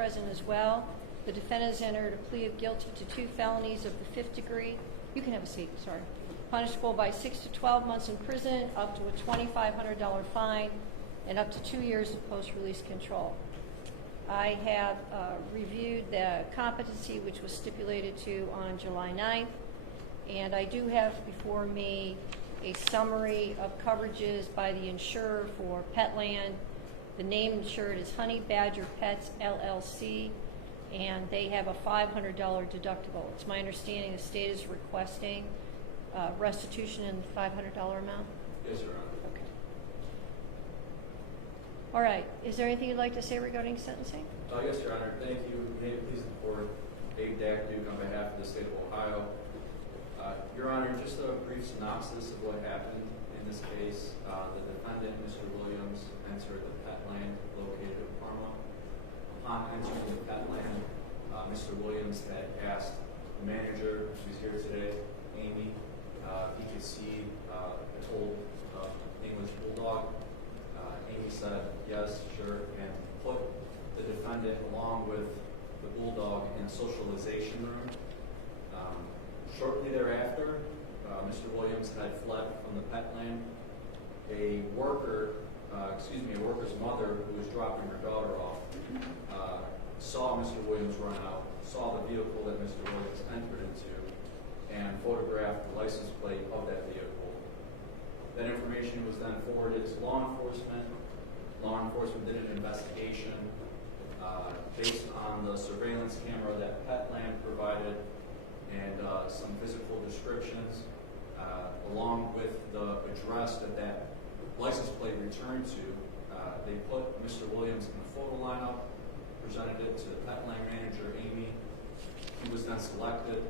present as well. The defendant has entered a plea of guilty to 2 felonies of the 5th degree. You can have a seat, sorry. Punishable by 6 to 12 months in prison, up to a $2,500 fine, and up to 2 years of post-release control. I have reviewed the competency which was stipulated to on July 9th, and I do have before me a summary of coverages by the insurer for Petland. The name insured is Honey Badger Pets, LLC, and they have a $500 deductible. It's my understanding the state is requesting restitution in the $500 amount? Yes, Your Honor. Okay. All right. Is there anything you'd like to say regarding sentencing? Yes, Your Honor. Thank you. May it please the court, Abe Duke on behalf of the state of Ohio. Your Honor, just a brief synopsis of what happened in this case. The defendant, Mr. Williams, entered the Petland located in Parma. Upon entering the Petland, Mr. Williams had asked the manager, who's here today, Amy, if he could see a told name was Bulldog. Amy said yes, sure, and put the defendant along with the Bulldog in a socialization room. Shortly thereafter, Mr. Williams had fled from the Petland. A worker's mother, who was dropping her daughter off, saw Mr. Williams run out, saw the vehicle that Mr. Williams entered into, and photographed the license plate of that vehicle. That information was then forwarded to law enforcement. Law enforcement did an investigation based on the surveillance camera that Petland provided and some physical descriptions, along with the address that license plate returned to. They put Mr. Williams in the photo lineup, presented it to the Petland manager, Amy. He was then selected.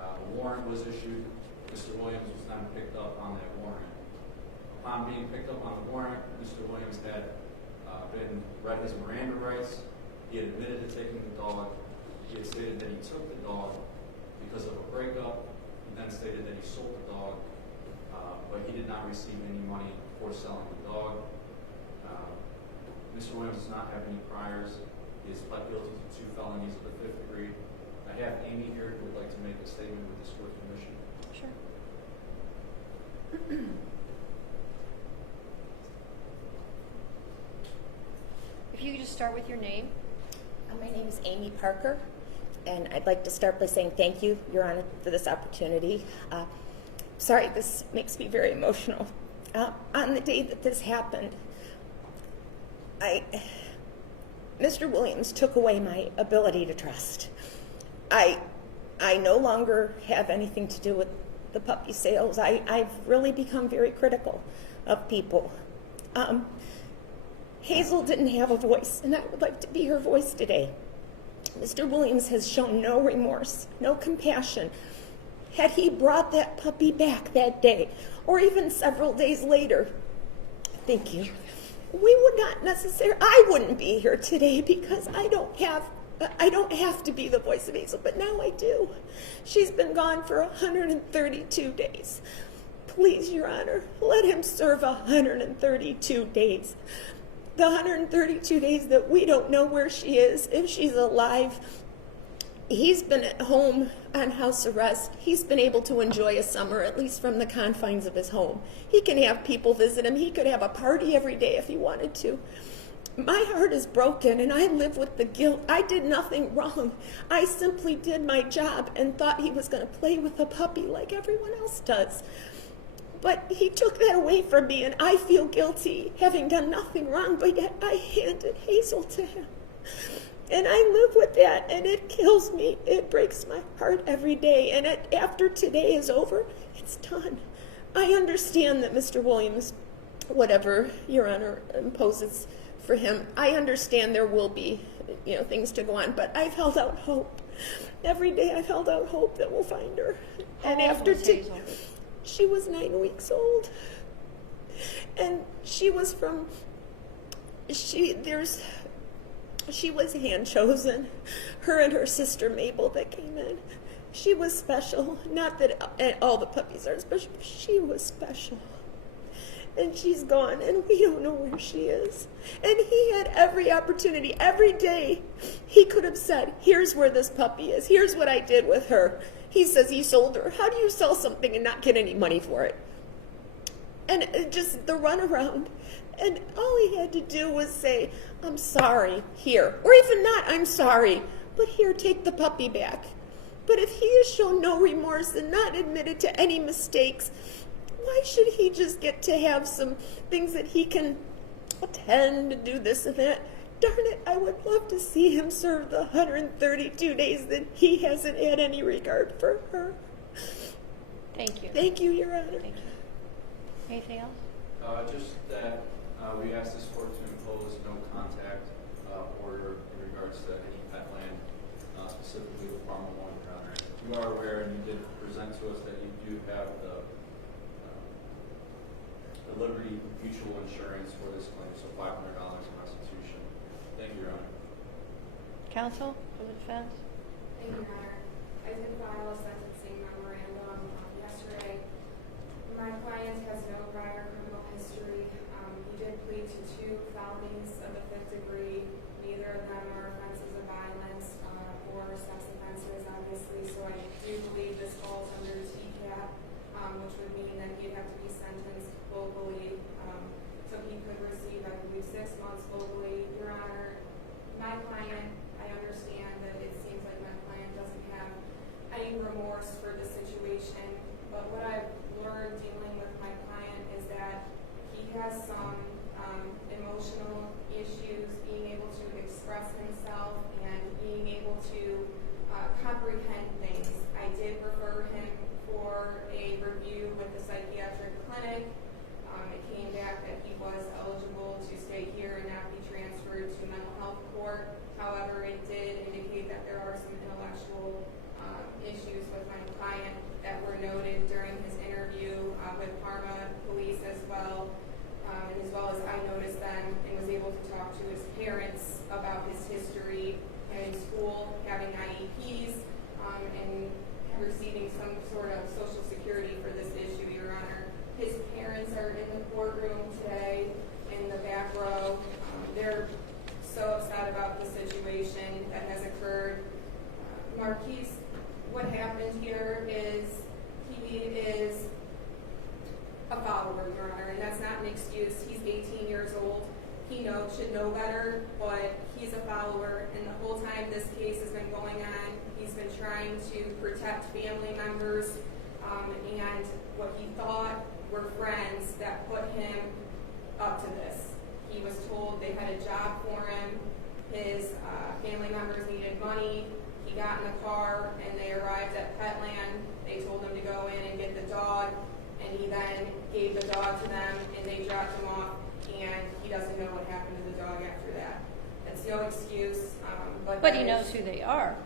A warrant was issued. Mr. Williams was then picked up on that warrant. Upon being picked up on the warrant, Mr. Williams had been read his Miranda rights. He had admitted to taking the dog. He had stated that he took the dog because of a breakup. He then stated that he sold the dog, but he did not receive any money for selling the dog. Mr. Williams does not have any priors. He has pled guilty to 2 felonies of the 5th degree. I have Amy here who would like to make a statement with this court permission. Sure. If you could just start with your name. My name is Amy Parker, and I'd like to start by saying thank you, Your Honor, for this opportunity. Sorry, this makes me very emotional. On the day that this happened, Mr. Williams took away my ability to trust. I no longer have anything to do with the puppy sales. I've really become very critical of people. Hazel didn't have a voice, and I would like to be her voice today. Mr. Williams has shown no remorse, no compassion. Had he brought that puppy back that day, or even several days later, thank you, we would not necessarily, I wouldn't be here today because I don't have to be the voice of Hazel, but now I do. She's been gone for 132 days. Please, Your Honor, let him serve 132 days. The 132 days that we don't know where she is, if she's alive. He's been at home on house arrest. He's been able to enjoy a summer, at least from the confines of his home. He can have people visit him. He could have a party every day if he wanted to. My heart is broken, and I live with the guilt. I did nothing wrong. I simply did my job and thought he was going to play with a puppy like everyone else does. But he took that away from me, and I feel guilty having done nothing wrong, but yet I handed Hazel to him. And I live with that, and it kills me. It breaks my heart every day, and after today is over, it's done. I understand that Mr. Williams, whatever Your Honor imposes for him, I understand there will be, things to go on, but I've held out hope. Every day I've held out hope that we'll find her. And after Hazel? She was 9 weeks old, and she was hand chosen. Her and her sister Mabel that came in. She was special. Not that all the puppies are special, but she was special. and she's gone, and we don't know where she is. And he had every opportunity, every day, he could have said, here's where this puppy is, here's what I did with her. He says he sold her. How do you sell something and not get any money for it? And just the runaround. And all he had to do was say, I'm sorry, here. Or even not, I'm sorry, but here, take the puppy back. But if he has shown no remorse and not admitted to any mistakes, why should he just get to have some things that he can attend to do this and that? Darn it, I would love to see him serve the 132 days that he hasn't had any regard for her. Thank you. Thank you, Your Honor. Thank you. Anything else? Just that we asked this court to impose no contact order in regards to any Petland, specifically the Parma one. You are aware, and you did present to us that you do have the Liberty Mutual Insurance for this claim, so $500 in restitution. Thank you, Your Honor. Counsel for the defense? Thank you, Your Honor. I did file a sentencing memorandum yesterday. My client has no prior criminal history. He did plead to 2 felonies of the 5th degree. Neither of them are offenses of violence or sex offenses, obviously, so I do believe this falls under TCAP, which would mean that he'd have to be sentenced locally. So he could receive, I believe, 6 months locally. Your Honor, my client, I understand that it seems like my client doesn't have any remorse for the situation, but what I've learned dealing with my client is that he has some emotional issues, being able to express himself and being able to comprehend things. I did refer him for a review with the psychiatric clinic. It came back that he was eligible to stay here and not be transferred to mental health court. However, it did indicate that there are some intellectual issues with my client that were noted during his interview with Parma police as well as I noticed them and was able to talk to his parents about his history in school, having IEPs, and receiving some sort of social security for this issue, Your Honor. His parents are in the courtroom today in the back row. They're so upset about the situation that has occurred. Marquise, what happened here is he is a follower, Your Honor, and that's not an excuse. He's 18 years old. He should know better, but he's a follower, and the whole time this case has been going on, he's been trying to protect family members and what he thought were friends that put him up to this. He was told they had a job for him. His family members needed money. He got in the car, and they arrived at Petland. They told him to go in and get the dog, and he then gave the dog to them, and they dropped him off, and he doesn't know what happened to the dog after that. That's no excuse. But he knows who they are.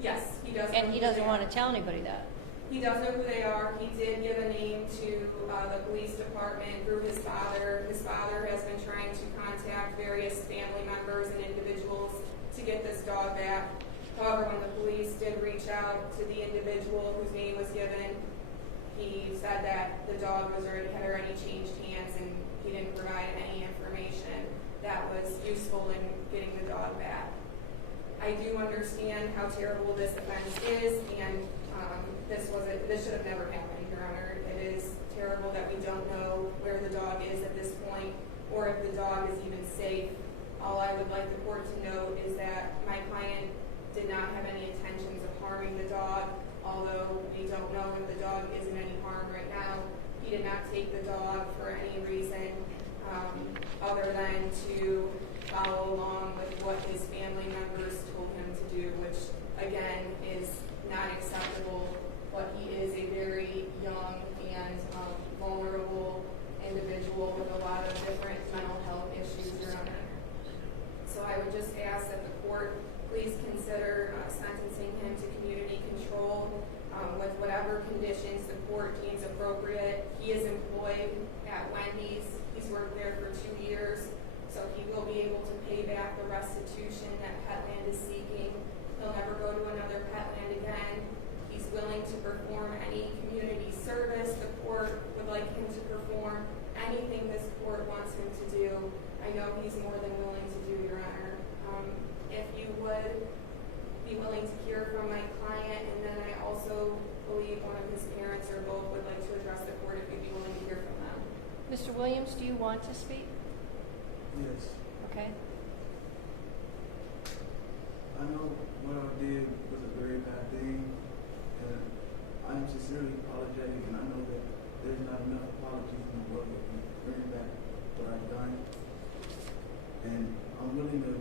Yes, he does. And he doesn't want to tell anybody that. He does know who they are. He did give a name to the police department through his father. His father has been trying to contact various family members and individuals to get this dog back. However, when the police did reach out to the individual whose name was given, he said that the dog had already changed hands, and he didn't provide any information that was useful in getting the dog back. I do understand how terrible this offense is, and this should have never happened, Your Honor. It is terrible that we don't know where the dog is at this point, or if the dog is even safe. All I would like the court to note is that my client did not have any intentions of harming the dog, although we don't know if the dog is in any harm right now. He did not take the dog for any reason other than to follow along with what his family members told him to do, which, again, is not acceptable, but he is a very young and vulnerable individual with a lot of different mental health issues, Your Honor. So I would just ask that the court please be willing to hear from my client, and then I also believe one of his parents or both would like to address the court if you'd be willing to hear from them. Mr. Williams, do you want to speak? Yes, Okay. I know what I did was a very bad thing, and I am sincerely apologetic, and I know that there's not enough apologies in the world that can bring back what I've done. And I'm willing to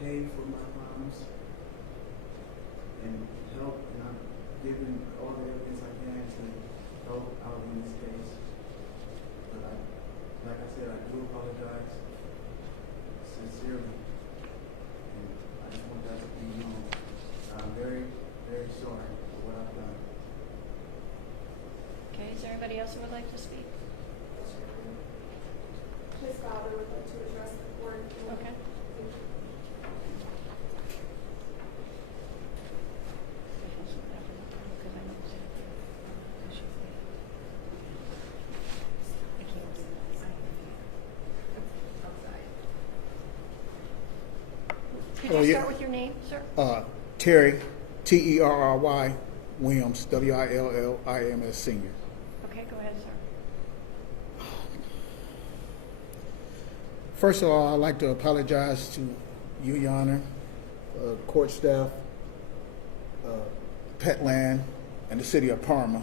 pay for my crimes and help, and I'm giving all the evidence I can to help out in this case. But like I said, I do apologize sincerely. And I just want that to be known. I'm very, very sorry for what I've done. Okay, is there anybody else who would like to speak? Ms. Fowler would like to address the court. Okay. Could Oh, you yeah. start with your name, sir? Terry, Terry Williams, Williams, Senior. Okay, go ahead, sir. First of all, I'd like to apologize to you, Your Honor, court staff, Petland, and the city of Parma,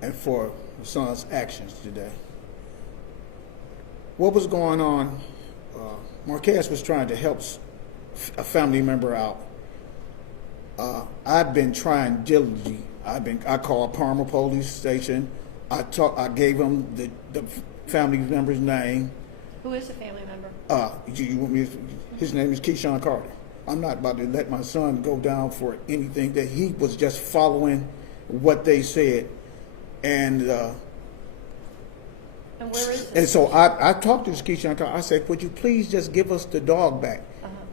and for my son's actions today. What was going on? Marquez was trying to help a family member out. I've been trying diligently. I called Parma police station. I gave them the family member's name. Who is the family member? His name is Keyshawn Carter. I'm not about to let my son go down for anything. That he was just following what they said, and where is and this? so I talked to this Keyshawn Carter. I said, "Would you please just give us the dog back?"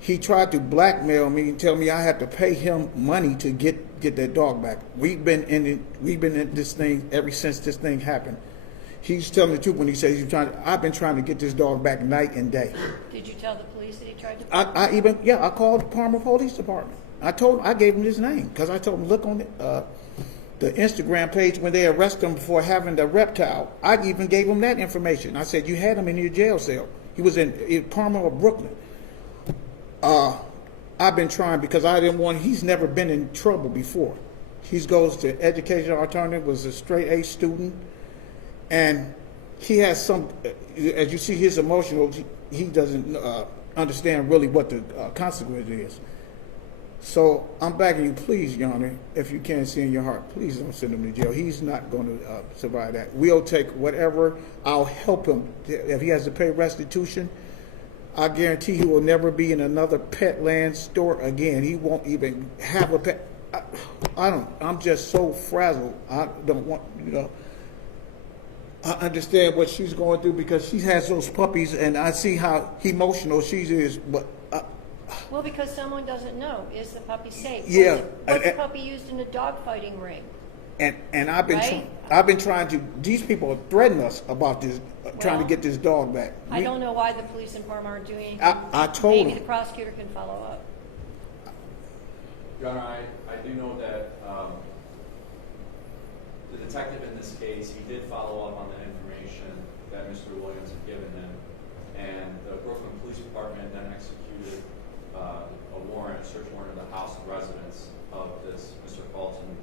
He tried to blackmail me and tell me I had to pay him money to get that dog back. We've been in this thing ever since this thing happened. He's telling the truth when he says I've been trying to get this dog back night and day. Did you tell the police that he tried to? I called the Parma Police Department. I gave him his name because I told him look on the Instagram page when they arrested him for having the reptile. I even gave him that information. I said you had him in your jail cell. He was in Parma or Brooklyn. I've been trying because I didn't want. He's never been in trouble before. He goes to educational alternative. Was a straight A student. And he has some, as you see his emotional, he doesn't understand really what the consequence is. So I'm begging you, please, Your Honor, if you can't see in your heart, please don't send him to jail. He's not going to survive that. We'll take whatever, I'll help him. If he has to pay restitution, I guarantee he will never be in another Petland store again. He won't even have a pet. I'm just so frazzled. I don't want, I understand what she's going through because she has those puppies, and I see how emotional she is. But Well, because someone doesn't know. Is the puppy safe? Yeah. Was the puppy used in a dog fighting ring? and I've been Right? I've been trying to. These people threaten us about this, trying to Well, get this dog back. I don't know why the police in Parma aren't doing anything. I told Maybe him. the prosecutor can follow up. Your Honor, I do know that the detective in this case, he did follow up on the information that Mr. Williams had given him, and the Brooklyn Police Department then executed a search warrant of the house and residence of this Mr. Fulton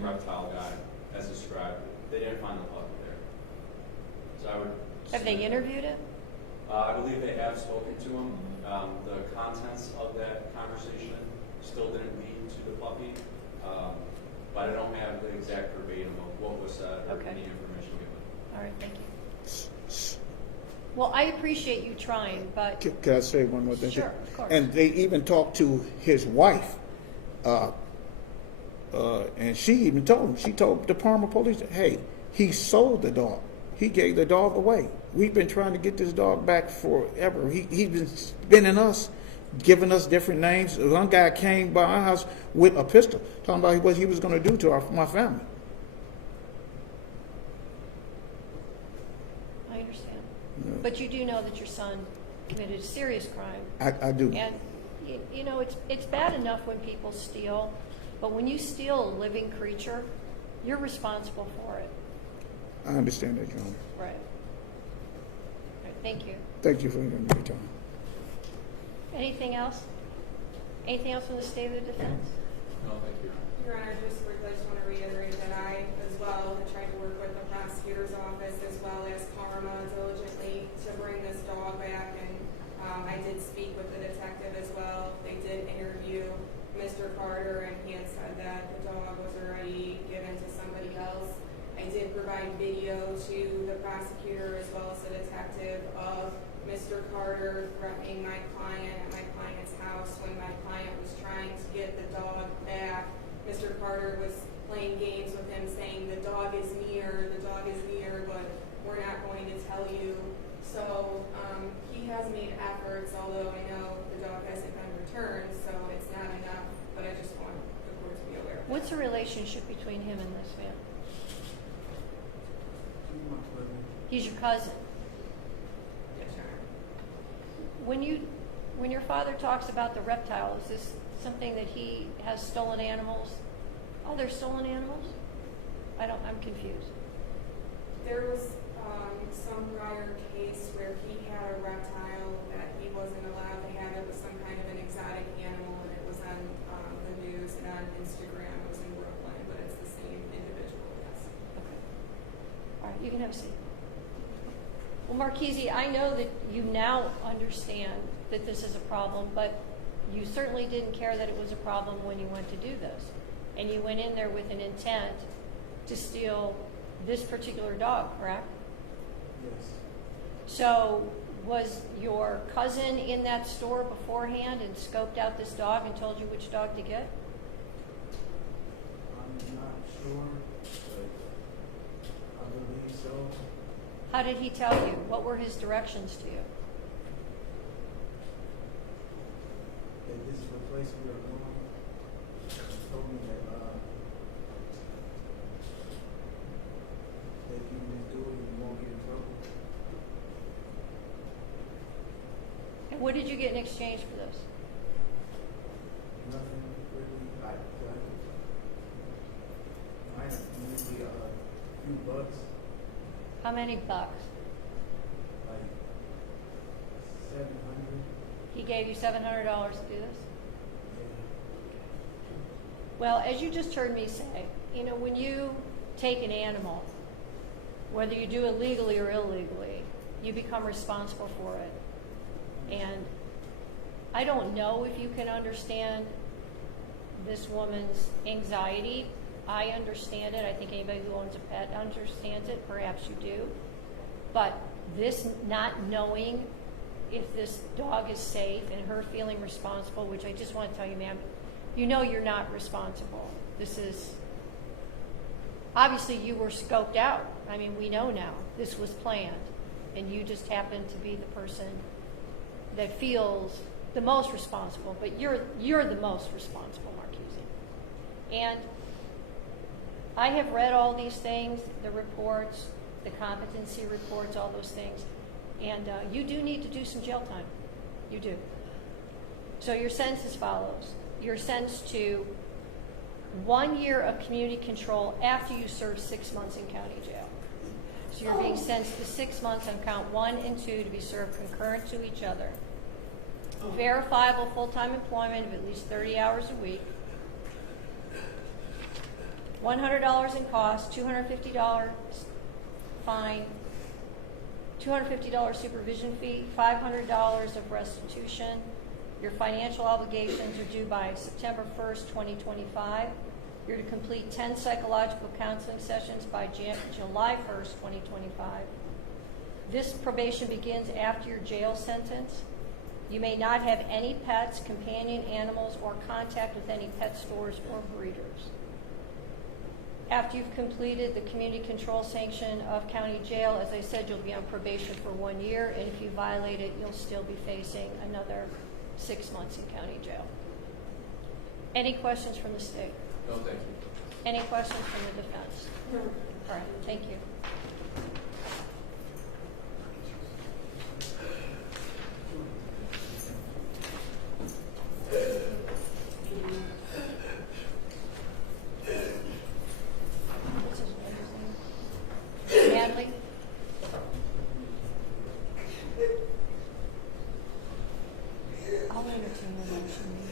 reptile guy, as described. They didn't find the puppy there. So I would. Have they interviewed him? I believe they have spoken to him. The contents of that conversation still didn't lead to the puppy, but I don't have the exact verbatim of what was said or Okay. any information given. All right, thank you. Well, I appreciate you trying, but Can I say one more thing? Sure, of course. And they even talked to his wife, and she even told him. She told the Parma police, "Hey, he sold the dog. He gave the dog away. We've been trying to get this dog back forever. He's been spinning us, giving us different names. One guy came by our house with a pistol, talking about what he was going to do to my family." I understand. But you do know that your son committed a serious crime. I do. And You know, it's bad enough when people steal, but when you steal a living creature, you're responsible for it. I understand that, Your Honor. Right. Right, thank you. Thank you for giving me your time. Anything else? Anything else from the state of the defense? No, thank you. Your Honor, just quickly, I just want to reiterate that I, as well, have tried to work with the prosecutor's office as well as Parma diligently to bring this dog back, and I did speak with the detective as well. They did interview Mr. Carter, and he had said that the dog was already given to somebody else. I did provide video to the prosecutor as well as the detective of Mr. Carter threatening my client at my client's house when my client was trying to get the dog back. Mr. Carter was playing games with him saying the dog is near, but we're not going to tell you. So he has made efforts, although I know the dog hasn't been returned, so it's not enough, but I just want the court to be aware of that. What's the relationship between him and this man? She's my cousin. He's your cousin. Yes, Your Honor. When your father talks about the reptile, is this something that he has stolen animals? Oh, there's stolen animals? I'm confused. There was some prior case where he had a reptile that he wasn't allowed to have. It was some kind of an exotic animal, and it was on the news and on Instagram. It was in Brooklyn, but it's the same individual, yes. Okay. All right, you can have a seat. Well, Marchese, I know that you now understand that this is a problem, but you certainly didn't care that it was a problem when you went to do this. And you went in there with an intent to steal this particular dog, correct? Yes. So was your cousin in that store beforehand and scoped out this dog and told you which dog to get? I'm not sure, but I believe so. How did he tell you? What were his directions to you? That this is the place we are going. He told me that if you just do it, you won't get in trouble. And what did you get in exchange for this? Nothing really. I usually a few bucks, How many bucks? like 700. He gave you $700 to do this? Yeah. Well, as you just heard me say, you know, when you take an animal, whether you do it legally or illegally, you become responsible for it. And I don't know if you can understand this woman's anxiety. I understand it. I think anybody who owns a pet understands it. Perhaps you do. But this not knowing if this dog is safe and her feeling responsible, which I just want to tell you, ma'am, you know you're not responsible. This is, obviously you were scoped out. I mean, we know now this was planned, and you just happened to be the person that feels the most responsible, but you're the most responsible, Marchese. And I have read all these things, the reports, the competency reports, all those things, and you do need to do some jail time. You do. So your sentence is follows. You're sentenced to 1 year of community control after you serve 6 months in county jail. So you're being sentenced to 6 months on count 1 and 2 to be served concurrent to each other. Verifiable full-time employment of at least 30 hours a week. $100 in cost, $250 fine, $250 supervision fee, $500 of restitution. Your financial obligations are due by September 1st, 2025. You're to complete 10 psychological counseling sessions by July 1st, 2025. This probation begins after your jail sentence. You may not have any pets, companion animals, or contact with any pet stores or breeders. After you've completed the community control sanction of county jail, as I said, you'll be on probation for 1 year, and if you violate it, you'll still be facing another 6 months in county jail. Any questions from the state? No, thank you. Any questions from the defense? All right, thank you. seen her when she